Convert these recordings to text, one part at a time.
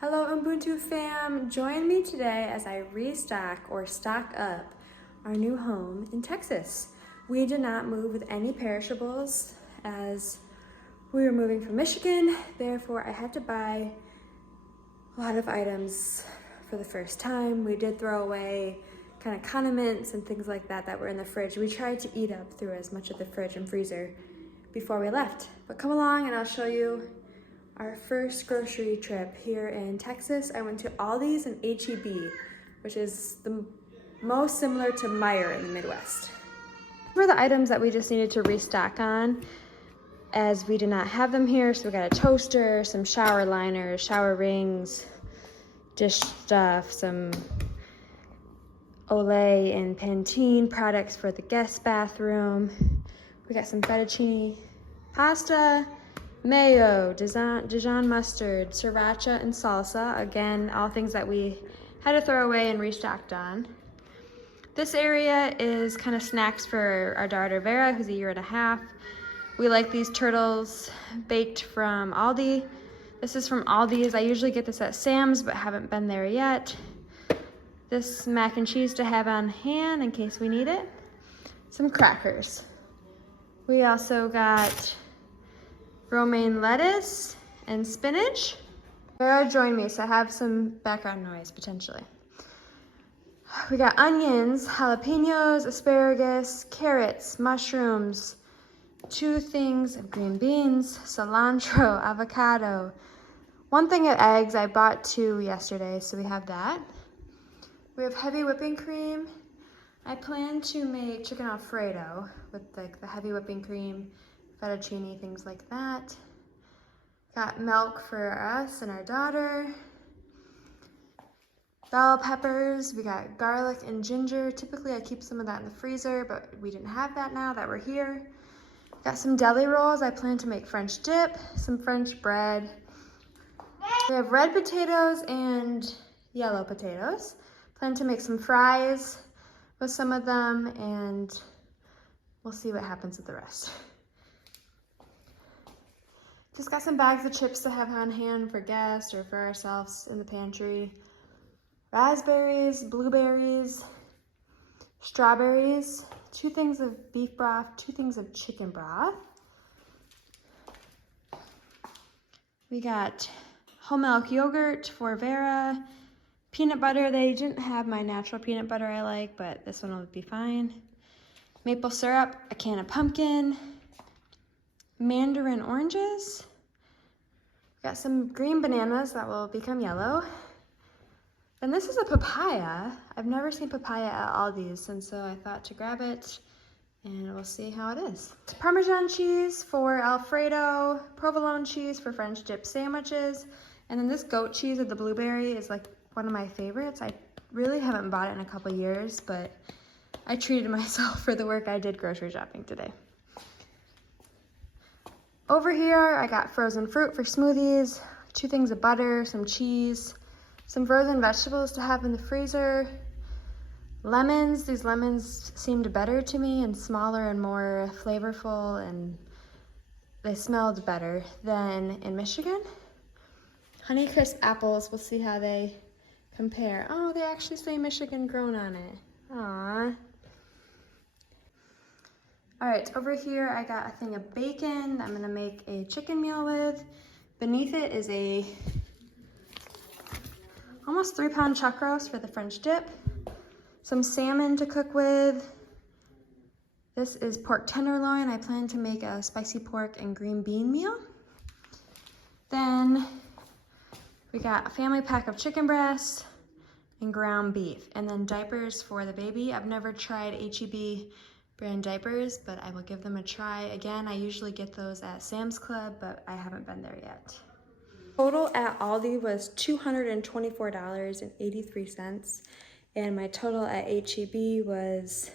Hello Ubuntu fam, join me today as I stock up our new home in Texas. We did not move with any perishables as we were moving from Michigan, therefore I had to buy a lot of items for the first time. We did throw away kind of condiments and things like that were in the fridge. We tried to eat up through as much of the fridge and freezer before we left. But come along and I'll show you our first grocery trip here in Texas. I went to Aldi's and HEB, which is the most similar to Meijer in the Midwest. These were the items that we just needed to restock on as we did not have them here. So we got a toaster, some shower liners, shower rings, dish stuff, some Olay and Pantene products for the guest bathroom. We got some fettuccine pasta, mayo, Dijon mustard, sriracha, and salsa. Again, all things that we had to throw away and restocked on. This area is kind of snacks for our daughter Vera, who's a year and a half. We like these turtles baked from Aldi. This is from Aldi's. I usually get this at Sam's, but haven't been there yet. This mac and cheese to have on hand in case we need it. Some crackers. We also got romaine lettuce and spinach. Vera joined me, so I have some background noise potentially. We got onions, jalapenos, asparagus, carrots, mushrooms, 2 things of green beans, cilantro, avocado. 1 thing of eggs. I bought 2 yesterday, so we have that. We have heavy whipping cream. I plan to make chicken Alfredo with like the heavy whipping cream, fettuccine, things like that. Got milk for us and our daughter. Bell peppers, we got garlic and ginger. Typically I keep some of that in the freezer, but we didn't have that now that we're here. Got some deli rolls. I plan to make French dip, some French bread. We have red potatoes and yellow potatoes. Plan to make some fries with some of them, and we'll see what happens with the rest. Just got some bags of chips to have on hand for guests or for ourselves in the pantry. Raspberries, blueberries, strawberries, 2 things of beef broth, 2 things of chicken broth. We got whole milk yogurt for Vera, peanut butter. They didn't have my natural peanut butter I like, but this one will be fine. Maple syrup, a can of pumpkin, mandarin oranges. Got some green bananas that will become yellow. And this is a papaya. I've never seen papaya at Aldi's, and so I thought to grab it, and we'll see how it is. Parmesan cheese for Alfredo, provolone cheese for French dip sandwiches, and then this goat cheese with the blueberry is like one of my favorites. I really haven't bought it in a couple years, but I treated myself for the work I did grocery shopping today. Over here, I got frozen fruit for smoothies, 2 things of butter, some cheese, some frozen vegetables to have in the freezer, lemons. These lemons seemed better to me and smaller and more flavorful, and they smelled better than in Michigan. Honeycrisp apples, we'll see how they compare. Oh, they actually say Michigan grown on it. Aww. All right, over here I got a thing of bacon that I'm gonna make a chicken meal with. Beneath it is a almost 3-pound chuck roast for the French dip. Some salmon to cook with. This is pork tenderloin. I plan to make a spicy pork and green bean meal. Then we got a family pack of chicken breasts and ground beef, and then diapers for the baby. I've never tried HEB brand diapers, but I will give them a try. Again, I usually get those at Sam's Club, but I haven't been there yet. Total at Aldi was $224.83, and my total at HEB was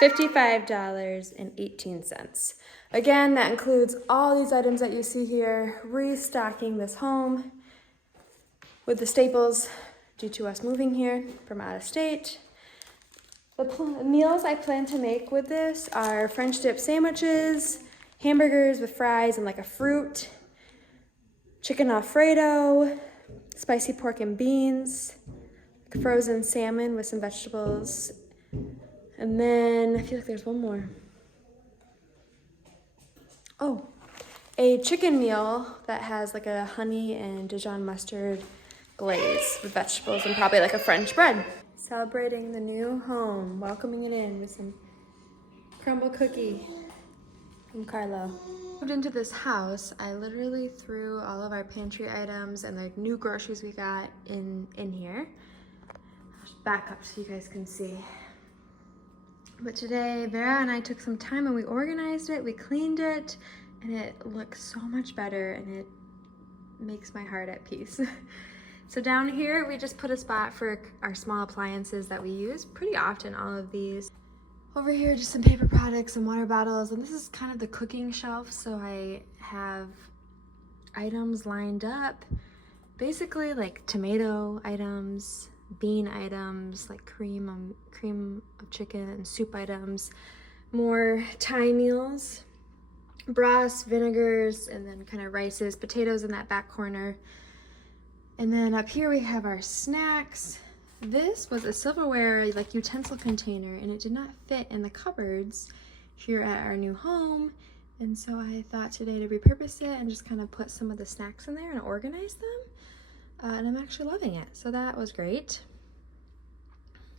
$55.18. Again, that includes all these items that you see here, restocking this home with the staples due to us moving here from out of state. The meals I plan to make with this are French dip sandwiches, hamburgers with fries and like a fruit, chicken Alfredo, spicy pork and beans, frozen salmon with some vegetables, and then I feel like there's one more. Oh, a chicken meal that has like a honey and Dijon mustard glaze with vegetables and probably like a French bread. Celebrating the new home, welcoming it in with some crumble cookie from Carlo. Moved into this house, I literally threw all of our pantry items and the new groceries we got in here. I'll just back up so you guys can see. But today, Vera and I took some time and we organized it, we cleaned it, and it looks so much better and it makes my heart at peace. So down here, we just put a spot for our small appliances that we use pretty often, all of these. Over here, just some paper products, some water bottles, and this is kind of the cooking shelf, so I have items lined up, basically like tomato items, bean items, like cream of chicken and soup items, more Thai meals, broths, vinegars, and then kind of rices, potatoes in that back corner. And then up here we have our snacks. This was a silverware like utensil container and it did not fit in the cupboards here at our new home. And so I thought today to repurpose it and just kind of put some of the snacks in there and organize them. And I'm actually loving it. So that was great.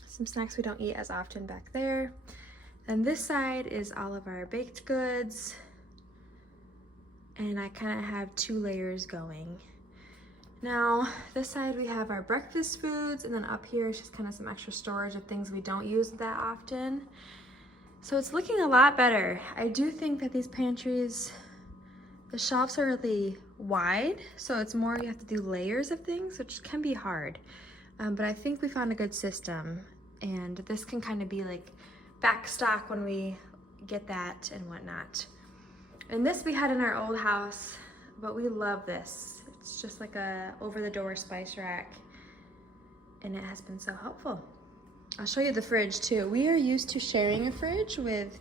Some snacks we don't eat as often back there. And this side is all of our baked goods. And I kind of have 2 layers going. Now, this side we have our breakfast foods, and then up here is just kind of some extra storage of things we don't use that often. So it's looking a lot better. I do think that these pantries, the shelves are really wide, so it's more you have to do layers of things, which can be hard. But I think we found a good system, and this can kind of be like back stock when we get that and whatnot. And this we had in our old house, but we love this. It's just like a over-the-door spice rack, and it has been so helpful. I'll show you the fridge too. We are used to sharing a fridge with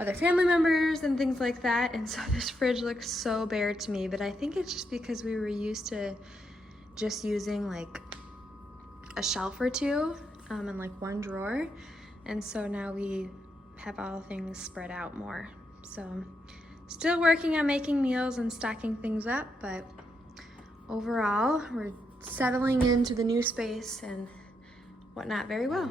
other family members and things like that, and so this fridge looks so bare to me, but I think it's just because we were used to just using like a shelf or two and like one drawer, and so now we have all things spread out more. So still working on making meals and stocking things up, but overall, we're settling into the new space and whatnot very well.